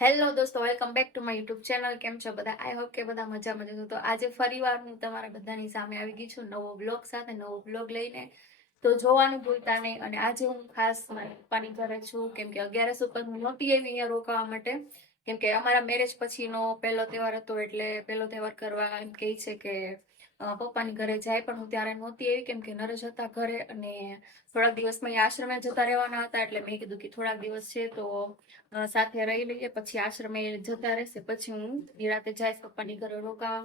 Hello દોસ્તો, welcome back to my YouTube channel. કેમ છો બધા? આઈ હોપ કે બધા મજામાં જશો. તો આજે ફરીવાર હું તમારા બધાની સામે આવી ગઈ છું નવો બ્લોગ સાથે, નવો બ્લોગ લઈને. તો જોવાનું ભૂલતા નહીં. અને આજે હું ખાસ મારા પપ્પાની ઘરે છું, કેમ કે 11 ઉપર હું નહોતી આવી અહીંયા રોકાવા માટે, કેમ કે અમારા મેરેજ પછીનો પહેલો તહેવાર હતો, એટલે પહેલો તહેવાર કરવા એમ કહે છે કે પપ્પાની ઘરે જાય. પણ હું ત્યારે નહોતી આવી, કેમ કે નરેશ હતા ઘરે અને થોડાક દિવસમાં અહીંયા આશ્રમે જતા રહેવાના હતા. એટલે મેં કીધું કે થોડાક દિવસ છે તો સાથે રહી લઈએ, પછી આશ્રમે જતા રહેશે, પછી હું નિરાતે જઈશ પપ્પાની ઘરે રોકાવા.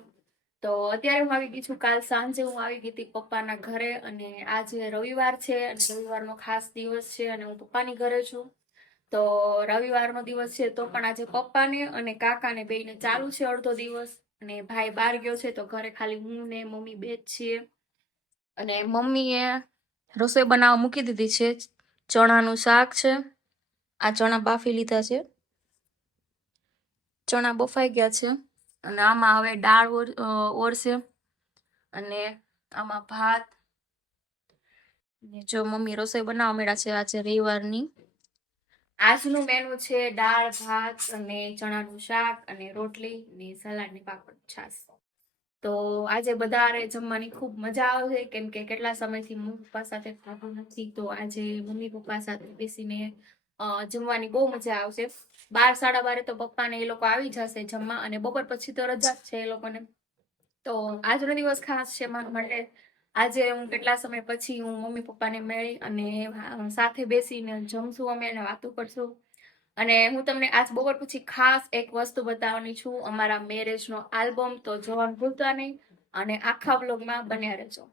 તો અત્યારે હું આવી ગઈ છું. કાલ સાંજે હું આવી ગઈ હતી પપ્પાના ઘરે, અને આજે રવિવાર છે અને રવિવારનો ખાસ દિવસ છે અને હું પપ્પાની ઘરે છું. તો રવિવારનો દિવસ છે તો પણ આજે પપ્પાને અને કાકાને બેયને ચાલુ છે અડધો દિવસ, અને ભાઈ બહાર ગયો છે. તો ઘરે ખાલી હું ને મમ્મી બે જ છીએ. અને મમ્મીએ રસોઈ બનાવવા મૂકી દીધી છે. ચણાનું શાક છે, આ ચણા બાફી લીધા છે, ચણા બફાઈ ગયા છે, અને આમાં હવે દાળ ઓરશે, અને આમાં ભાત. જો મમ્મી રસોઈ બનાવવા માંડ્યા છે આજે રવિવારની. આજનું મેનુ છે દાળ ભાત અને ચણાનું શાક અને રોટલી ને સલાડ ને પાપડ છાશ. તો આજે બધારે જમવાની ખૂબ મજા આવશે, કેમ કે કેટલા સમયથી મમ્મી પપ્પા સાથે ખાધું નથી. તો આજે મમ્મી પપ્પા સાથે બેસીને જમવાની બહુ મજા આવશે. 12 સાડા 12 તો પપ્પાને એ લોકો આવી જશે જમવા, અને બપોર પછી તો રજા જ છે એ લોકોને. તો આજનો દિવસ ખાસ છે મારા માટે. આજે હું કેટલા સમય પછી હું મમ્મી પપ્પાને મળી અને સાથે બેસીને જમશું અમે અને વાતો કરશું. અને હું તમને આજ બપોર પછી ખાસ એક વસ્તુ બતાવવાની છું, અમારા મેરેજનો આલ્બમ. તો જોવાનું ભૂલતા નહીં અને આખા બ્લોગમાં બન્યા રહેજો.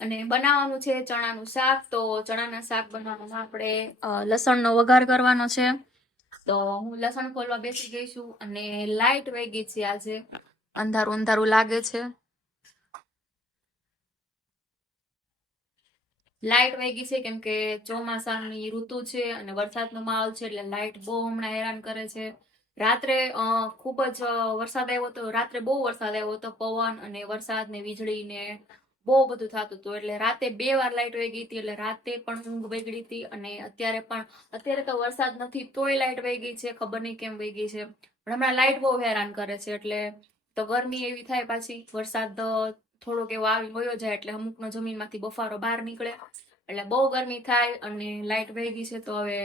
અને બનાવવાનું છે ચણાનું શાક. તો ચણાના શાક બનાવવામાં આપણે લસણનો વઘાર કરવાનો છે. તો હું લસણ ખોલવા બેસી ગઈ છું, અને લાઈટ વહી ગઈ છે. આજે અંધારું અંધારું લાગે છે. લાઈટ વહી ગઈ છે કેમ કે ચોમાસાની ઋતુ છે અને વરસાદનો માહોલ છે, એટલે લાઈટ બહુ હમણાં હેરાન કરે છે. રાત્રે ખૂબ જ વરસાદ આવ્યો હતો. રાત્રે બહુ વરસાદ આવ્યો હતો, પવન અને વરસાદ ને વીજળી ને બહુ બધું થતું હતું. એટલે રાતે 2 વાર લાઈટ વહી ગઈ હતી. એટલે રાતે પણ ઊંઘ બગડી હતી, અને અત્યારે તો વરસાદ નથી તોય લાઈટ વહી ગઈ છે. ખબર નહીં કેમ વહી ગઈ છે, પણ હમણાં લાઈટ બહુ હેરાન કરે છે. એટલે તો ગરમી એવી થાય, પાછી વરસાદ થોડોક એવો આવી વયો જાય એટલે અમુકનો જમીનમાંથી બફારો બહાર નીકળે, એટલે બહુ ગરમી થાય. અને લાઈટ વહી ગઈ છે તો હવે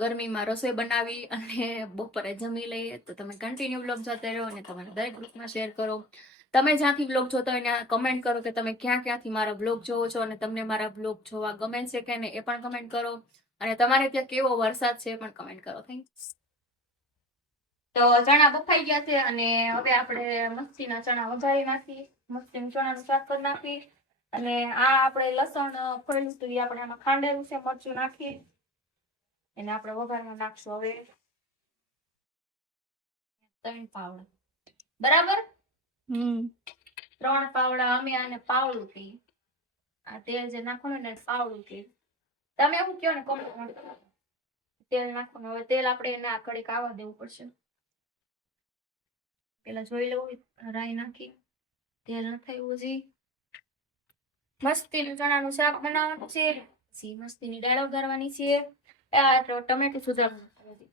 ગરમીમાં રસોઈ બનાવી અને બપોરે જમી લઈએ. તો તમે કન્ટિન્યુ બ્લોગ જોતા રહો અને તમારા દરેક ગ્રુપમાં શેર કરો. તમે જ્યાંથી બ્લોગ જોતા હોય ત્યાં કમેન્ટ કરો કે તમે ક્યાં ક્યાંથી મારા બ્લોગ જોવો છો, અને તમને મારા બ્લોગ જોવા ગમે છે કે નહીં એ પણ કમેન્ટ કરો. અને તમારે ત્યાં કેવો વરસાદ છે એ પણ કમેન્ટ કરો. Thank you. તો ચણા બફાઈ ગયા છે, અને હવે આપણે મસ્તીના ચણા વઘારી નાખી. મસ્તીનું ચણાનું શાક કરી નાખી. અને આ આપણે લસણ ખોલ્યું હતું એ આપણે આમાં ખાંડેલું છે, મરચું નાખી એને આપણે વઘારમાં નાખશું. હવે 3 પાવડા બરાબર. 3 પાવડા અમે આને પાવડું કહીએ. આ તેલ જે નાખવાનું ને પાવડું કહીએ. તમે શું કહો ને કોમેન્ટ. તેલ નાખવાનું. હવે તેલ આપણે એને આ કડીક આવવા દેવું પડશે. પેલા જોઈ લેવું. રાઈ નાખી, તેલ ન થયું હજી. મસ્તીનું ચણાનું શાક બનાવવાનું છે, પછી મસ્તીની દાળ વઘારવાની છે. ટમેટું સુધારવાનું.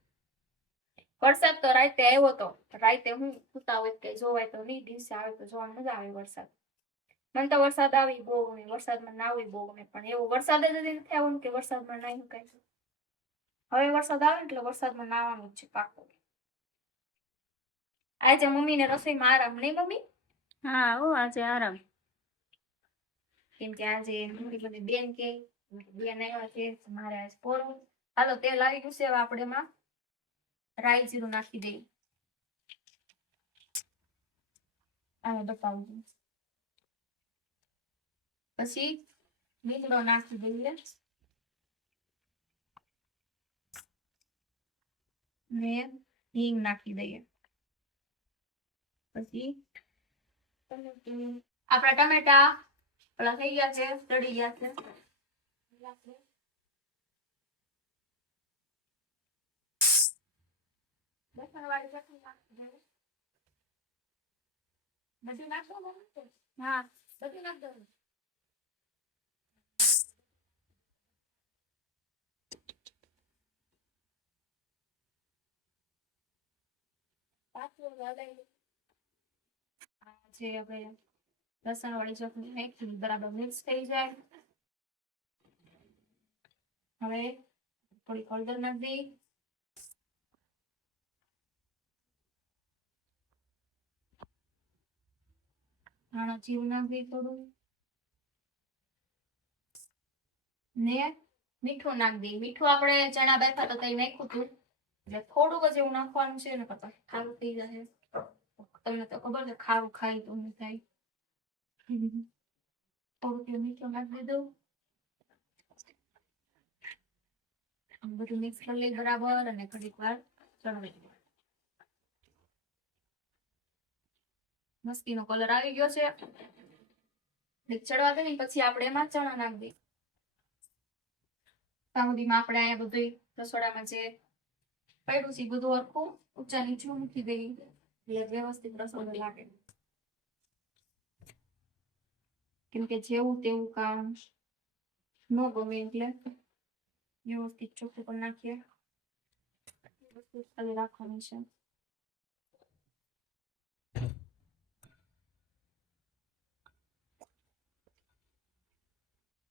વરસાદ તો રાતે આવ્યો તો. રાતે હું સુતા હોય કે જોવાય તો નહીં, દિવસે આવે તો જોવા મજા આવે વરસાદ. મને તો વરસાદ આવી બહુ ગમે, વરસાદમાં નાવું બહુ ગમે, પણ એવો વરસાદ જ નથી આવ્યો કે વરસાદમાં નાહી શકાય. હવે વરસાદ આવે એટલે વરસાદમાં નાવાનું જ છે પાકું. આજે મમ્મીને રસોઈમાં આરામ નહીં મમ્મી? હા હો, આજે આરામ. કેમ કે આજે મમ્મી બધી બેન કે બેન આવ્યા છે, મારે આજ પોરું. હાલો, તેલ આવી ગયું છે. હવે આપણે એમાં રાઈ જીરું નાખી દઈએ. આને બતાવું. પછી લીમડો નાખી દઈએ ને હિંગ નાખી દઈએ. પછી આપણા ટમેટા ઓલા થઈ ગયા છે, ચડી ગયા છે. લસણવાળી ચટણી નાખી દઈએ. બધું નાખવાનું? હા, બધું નાખ દઉં. જે આપણે લસણ વાળી ચટણી નાખી બરાબર મિક્સ થઈ જાય. હવે થોડી હળદર નાખી, ધાણા જીરું નાખી થોડું, ને મીઠું નાખી દઈએ. મીઠું આપણે ચણા બાફા તો તઈ નાખ્યું હતું, એટલે થોડુંક જ એવું નાખવાનું છે ને કરતા ખારું થઈ જાય. તમને તો ખબર છે ખારું ખાઈ તો નહીં થાય. થોડું મીઠું નાખી દીધું, બધું મિક્સ કરી લઈ બરાબર અને ઘડીક વાર ચડવી દઈએ. મસ્તીનો કલર આવી ગયો છે. ચડવા દઈએ પછી આપણે એમાં ચણા નાખી દઈએ. સાઉદીમાં આપણે અહીંયા બધું રસોડામાં જે પડ્યું છે બધું હરખું ઊંચા નીચું મૂકી દઈએ એટલે વ્યવસ્થિત રસોડો લાગે. કેમ કે જેવું તેવું કામ ન ગમે એટલે વ્યવસ્થિત ચોખ્ખું કરી નાખીએ. ખાલી રાખવાનું છે.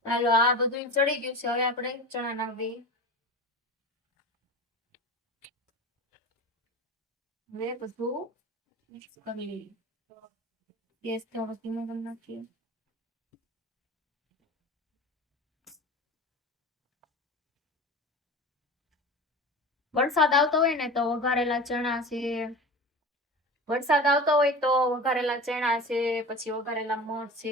હાલો આ બધું ચડી ગયું છે. હવે આપણે ચણા નાખી દઈએ. હવે બધું મિક્સ કરી લઈએ. ગેસ થોડો ધીમો કરી નાખીએ. વરસાદ આવતો હોય ને તો વઘારેલા ચણા છે, વરસાદ આવતો હોય તો વઘારેલા ચણા છે, પછી વઘારેલા મઠ છે,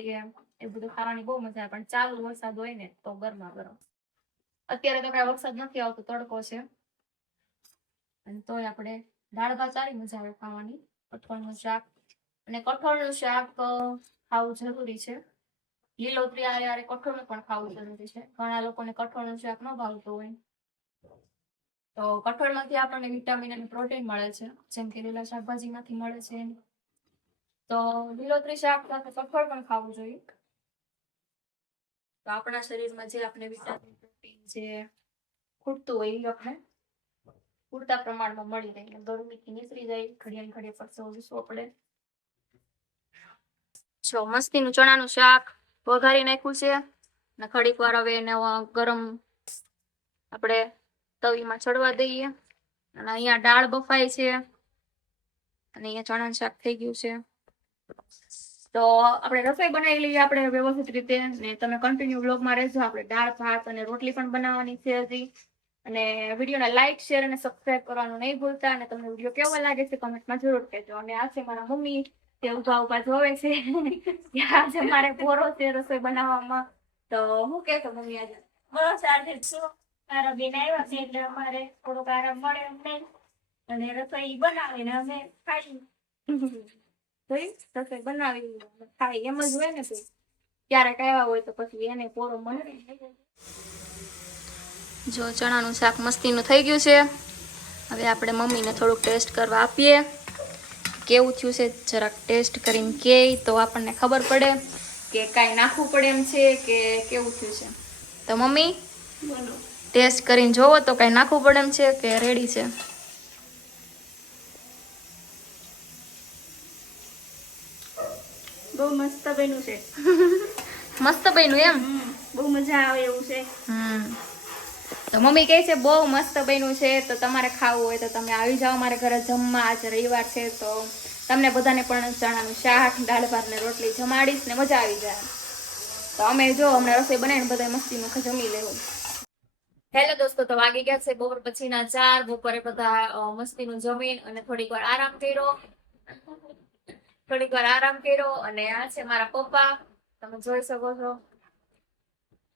એ બધું ખાવાની બહુ મજા આવે. પણ ચાલુ વરસાદ હોય ને તો ગરમા ગરમ. અત્યારે તો કઈ વરસાદ નથી આવતો, તડકો છે, અને તોય આપણે દાળ ભાત સારી મજા આવે ખાવાની. કઠોળનું શાક, અને કઠોળનું શાક ખાવું જરૂરી છે. લીલોતરી આરે કઠોળનું પણ ખાવું જરૂરી છે. ઘણા લોકોને કઠોળનું શાક ન ભાવતું હોય તો કઠોળમાંથી આપણને વિટામિન અને પ્રોટીન મળે છે, જેમ કે લીલા શાકભાજીમાંથી મળે છે. તો લીલોતરી શાક સાથે કઠોળ પણ ખાવું જોઈએ. તો આપણા શરીરમાં જે આપણે વિટામિન પ્રોટીન જે ખૂટતું હોય એ આપણે પૂરતા પ્રમાણમાં મળી રહે. ગરમીથી નીકળી જાય, ઘડિયા ઘડિયા પરસેવો લૂછવો પડે. જો મસ્તીનું ચણાનું શાક વઘારી નાખ્યું છે, અને ઘડીક વાર હવે એને ગરમ આપણે તવીમાં ચડવા દઈએ. અને અહીંયા દાળ બફાય છે, અને અહીંયા ચણાનું શાક થઈ ગયું છે. તો આપણે રસોઈ બનાવી લઈએ આપણે વ્યવસ્થિત રીતે, ને તમે કન્ટિન્યુ વ્લોગમાં રહેજો. આપણે દાળ ભાત અને રોટલી પણ બનાવવાની છે હજી. અને વિડીયોને લાઈક, શેર અને સબસ્ક્રાઇબ કરવાનું નહીં ભૂલતા. અને તમને વિડીયો કેવો લાગે છે કમેન્ટમાં જરૂર કહેજો. અને આ છે મારા મમ્મી, તે ઉભા ઉભા જોવે છે. આજે મારે પોરો છે રસોઈ બનાવવામાં. તો હું કહેતો મમ્મી આજે? બસ આજે શું મારા બેન આવ્યા છે એટલે અમારે થોડોક આરામ મળે અમને, અને રસોઈ બનાવીને અમે ખાઈ. રસોઈ બનાવી ખાઈ એમ જ હોય ને. તો ક્યારેક આવ્યા હોય તો પછી એને પોરો મળે. જો ચણાનું શાક મસ્તીનું થઈ ગયું છે. હવે આપણે મમ્મીને થોડુંક ટેસ્ટ કરવા આપીએ. કેવું થયું છે જરાક ટેસ્ટ કરીને કે તો આપણને ખબર પડે કે કાંઈ નાખવું પડે એમ છે કે કેવું થયું છે. તો મમ્મી બોલો, ટેસ્ટ કરીને જોવો તો કાંઈ નાખવું પડે એમ છે કે રેડી છે? બહુ મસ્ત બન્યું છે. મસ્ત બન્યું એમ? બહુ મજા આવે એવું છે. તો મમ્મી કહે છે બહુ મસ્ત બન્યું છે, તો તમારે ખાવું હોય તો તમે આવી જાઓ મારા ઘરે જમવા. આજે રવિવાર છે તો તમને બધાને પણ ચણાનું શાક, દાળ ભાત ને રોટલી જમાડીશ ને મજા આવી જાય. તો અમે જો હમણાં રસોઈ બનાવીને બધા મસ્તીનું જમી લેવું. હેલો દોસ્તો, તો વાગી ગયા છે બપોર પછીના 4. બપોરે બધા મસ્તીનું જમીન અને થોડીક વાર આરામ કર્યો. અને આ છે મારા પપ્પા, તમે જોઈ શકો છો.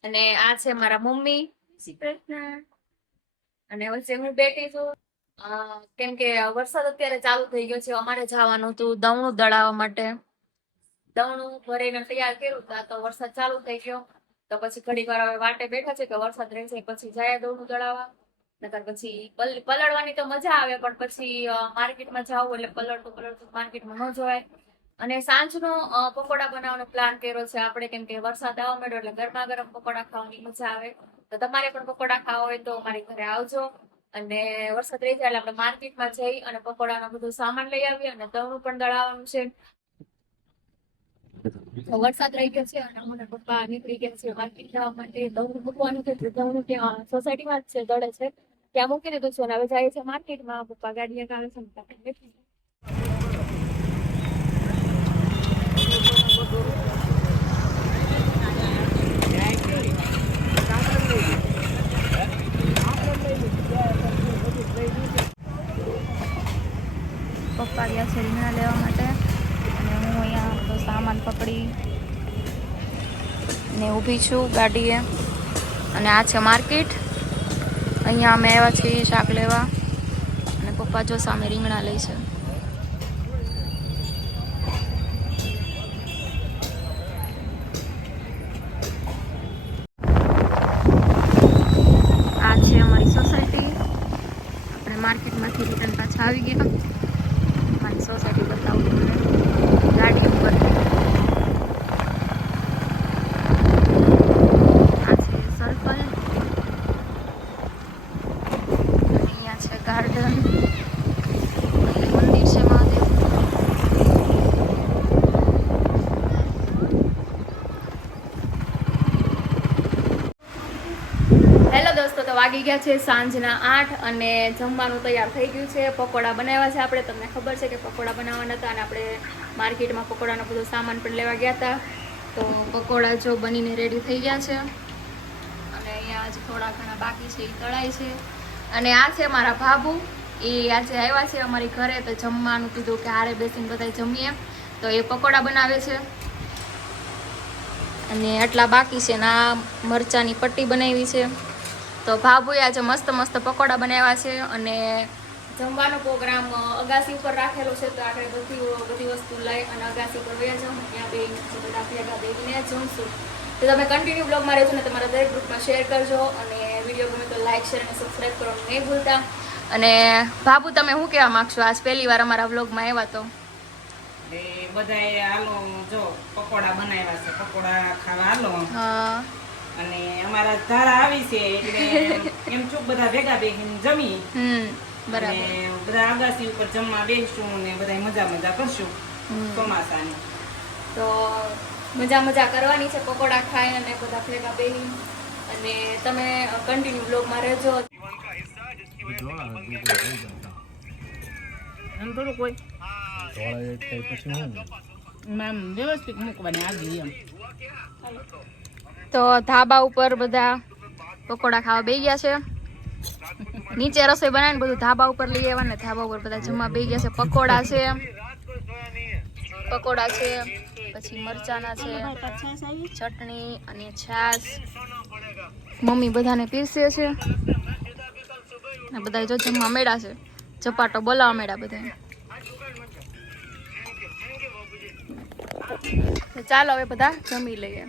અને આ છે મારા મમ્મી, શ્રી કૃષ્ણ. અને વચ્ચે હું બેઠી છું કેમ કે વરસાદ અત્યારે ચાલુ થઈ ગયો છે. અમારે જવાનું હતું દવણું દળાવવા માટે. દવણું ભરીને તૈયાર કર્યું હતા તો વરસાદ ચાલુ થઈ ગયો. તો પછી ઘડીક વાર હવે વાટે બેઠા છે કે વરસાદ રહેશે પછી જાય દવણું દળાવવા. નકર પછી પલળવાની તો મજા આવે, પણ પછી માર્કેટમાં જવું એટલે પલળતું માર્કેટમાં ન જવાય. અને સાંજનો પકોડા બનાવવાનો પ્લાન કર્યો છે આપણે, કેમ કે વરસાદ આવવા માંડ્યો એટલે ગરમા ગરમ પકોડા ખાવાની મજા આવે. તો તમારે પણ પકોડા ખાવા હોય તો અમારી ઘરે આવજો. અને વરસાદ રહી જાય એટલે આપણે માર્કેટમાં જઈ અને પકોડાનો બધો સામાન લઈ આવીએ અને તળનું પણ દળાવવાનું છે. તો વરસાદ રહી ગયો છે અને મને પપ્પા નીકળી ગયા છે માર્કેટ જવા માટે. દળનું મૂકવાનું છે એટલે દળનું ત્યાં સોસાયટીમાં જ છે, દળે છે, ત્યાં મૂકી દીધું છે અને હવે જાય છે માર્કેટમાં. પપ્પા ગાડી આવે છે ને ત્યાં બેઠી છે. પપ્પા ગયા છે રીંગણા લેવા માટે અને હું અહીંયા બધો સામાન પકડી ને ઊભી છું ગાડીએ. અને આ છે માર્કેટ. અહીંયા અમે આવ્યા છીએ શાક લેવા અને પપ્પા જો સામે રીંગણા લે છે. આ છે અમારી સોસાયટી. આપણે માર્કેટમાંથી રિટર્ન પાછા આવી ગયા. મારી સોસાયટી બતાવું તમને ગાડી ઉપર. આ છે સર્કલ. અહીંયા છે ગાર્ડન. મંદિર છે મહાદેવ. હેલો દોસ્તો, તો વાગી ગયા છે સાંજના 8 અને જમવાનું તૈયાર થઈ ગયું છે. પકોડા બનાવ્યા છે આપણે. તમને ખબર છે કે પકોડા બનાવવાના હતા અને આપણે માર્કેટમાં પકોડાનો બધો સામાન પણ લેવા ગયા હતા. તો પકોડા જો બનીને રેડી થઈ ગયા છે અને અહીંયા આજે થોડા ઘણા બાકી છે, એ તળાય છે. અને આ છે મારા ભાભુ. એ આજે આવ્યા છે અમારી ઘરે તો જમવાનું કીધું કે હારે બેસીને બધા જમીએ, તો એ પકોડા બનાવે છે. અને આટલા બાકી છે ને આ મરચાની પટ્ટી બનાવી છે. તો ભાભુએ આજે મસ્ત મસ્ત પકોડા બનાવ્યા છે અને જમવાનો પ્રોગ્રામ અગાસી ઉપર રાખેલો છે. તો આપણે બધી વસ્તુ લઈ અને અગાસી ઉપર વહી જાઉં, ત્યાં બે બધા ભેગા બેસીને જમશું. તો તમે કન્ટિન્યુ બ્લોગમાં રહેજો ને તમારા દરેક ગ્રુપમાં શેર કરજો અને વિડીયો ગમે તો લાઈક શેર અને સબસ્ક્રાઈબ કરવાનું નહીં ભૂલતા. અને ભાભુ તમે શું કહેવા માગશો? આજ પહેલી વાર અમારા બ્લોગમાં આવ્યા તો બધાએ હાલો જો પકોડા બનાવ્યા છે, પકોડા ખાવા હાલો. હા અને અમારા ધારા આવી છે એટલે એમ ચૂક બધા ભેગા બેસીને જમી બરાબર. અને બધા અગાસી ઉપર જમવા બેસશું ને બધા મજા કરશું ચોમાસાની. તો મજા કરવાની છે પકોડા ખાઈ અને બધા ભેગા બેસી. અને તમે કન્ટિન્યુ બ્લોગમાં રહેજો. એમ થોડું કોઈ વ્યવસ્થિત મૂકવાની આગળ એમ. તો ધાબા ઉપર બધા પકોડા ખાવા બેસી ગયા છે. નીચે રસોઈ બનાવીને બધું ધાબા ઉપર લઈ આવ્યા ને ધાબા ઉપર બધા જમવા બેસી ગયા છે. પકોડા છે, પછી મરચાના છે, ચટણી અને છાશ. મમ્મી બધાને પીરસે છે ને બધા જો જમવા મેળા છે. ચપાટો બોલાવા મેળા બધા. ચાલો હવે બધા જમી લઈએ.